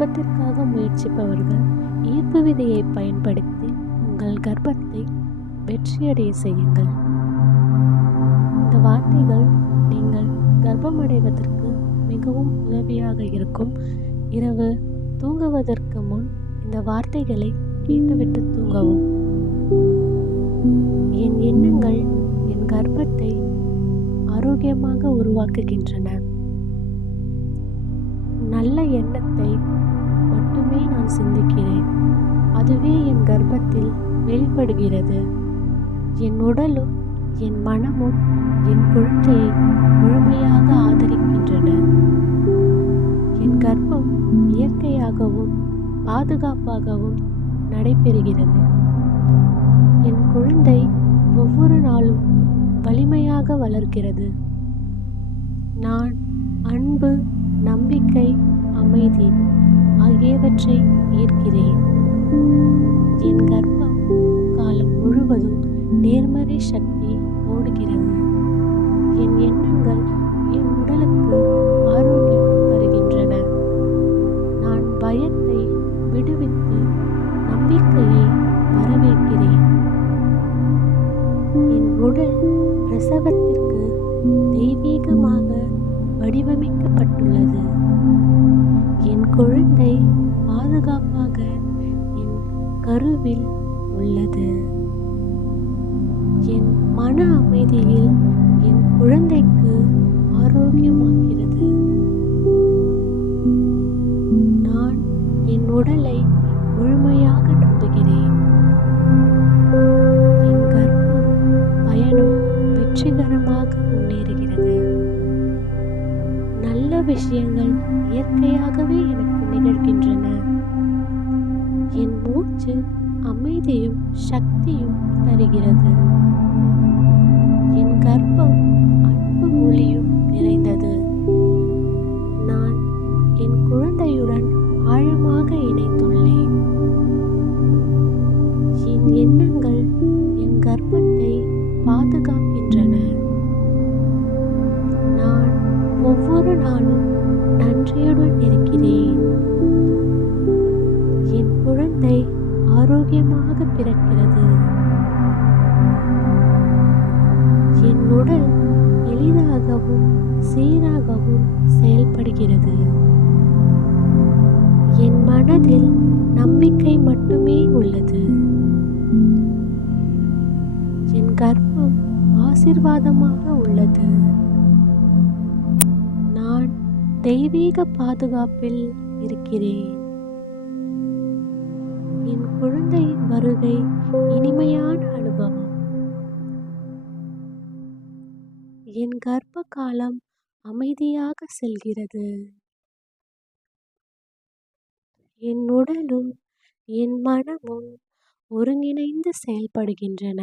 கர்ப்பத்திற்காக முயற்சிப்பவர்கள் ஈர்ப்பு விதியை பயன்படுத்தி உங்கள் கர்ப்பத்தை வெற்றியடைய செய்யுங்கள். இந்த வார்த்தைகள் நீங்கள் கர்ப்பமடைவதற்கு மிகவும் உதவியாக இருக்கும். இரவு தூங்குவதற்கு முன் இந்த வார்த்தைகளை கேட்டுவிட்டு தூங்கவும். என் எண்ணங்கள் என் கர்ப்பத்தை ஆரோக்கியமாக உருவாக்குகின்றன. நல்ல எண்ணத்தை மட்டுமே நான் சிந்திக்கிறேன். அதுவே என் கர்ப்பத்தில் வெளிப்படுகிறது. என் உடலும் என் மனமும் என் குழந்தையை முழுமையாக ஆதரிக்கின்றன. என் கர்ப்பம் இயற்கையாகவும் பாதுகாப்பாகவும் நடைபெறுகிறது. என் குழந்தை ஒவ்வொரு நாளும் வலிமையாக வளர்கிறது. நான் அன்பு, நம்பிக்கை, அமைதி ஆகியவற்றை ஈர்க்கிறேன். என் கர்ப்பம் காலம் முழுவதும் நேர்மறை சக்தி ஓடுகிறது. என் எண்ணங்கள் என் உடலுக்கு ஆரோக்கியம் தருகின்றன. நான் பயத்தை விடுவித்து நம்பிக்கையை வரவேற்கிறேன். என் உடல் பிரசவத்திற்கு தெய்வீகமாக வடிவமைக்கப்பட்டுள்ளது. என் குழந்தை பாதுகாப்பாக என் கருவில் உள்ளது. என் மன அமைதியில் என் குழந்தைக்கு ஆரோக்கியமாகிறது. நான் என் உடலை முழுமையாக நம்புகிறேன். என் கர்ப்ப பயணம் வெற்றிகரமாக முன்னேறுகிறது. நல்ல விஷயங்கள் இயற்கையாகவே எனக்கு நிகழ்கின்றன. என் மூச்சு அமைதியும் சக்தியும் தருகிறது. என் கர்ப்பம் அன்பு ஒளியும் நிறைந்தது. நான் என் குழந்தையுடன் ஆழமாக இணைந்துள்ளேன். என் எண்ணங்கள் என் கர்ப்பத்தை பாதுகாக்கின்றன. நான் ஒவ்வொரு நாளும் நன்றியுடன் இருக்கிறேன். என் குழந்தை ஆரோக்கியமாக பிறக்கிறது. என் உடல் எளிதாகவும் சீராகவும் செயல்படுகிறது. என் மனதில் நம்பிக்கை மட்டுமே உள்ளது. என் கர்ப்பம் ஆசீர்வாதமாக உள்ளது. நான் தெய்வீக பாதுகாப்பில் இருக்கிறேன். என் குழந்தையின் வருகை இனிமையான அனுபவம். என் கர்ப்ப காலம் அமைதியாக செல்கிறது. என் உடலும் என் மனமும் ஒருங்கிணைந்து செயல்படுகின்றன.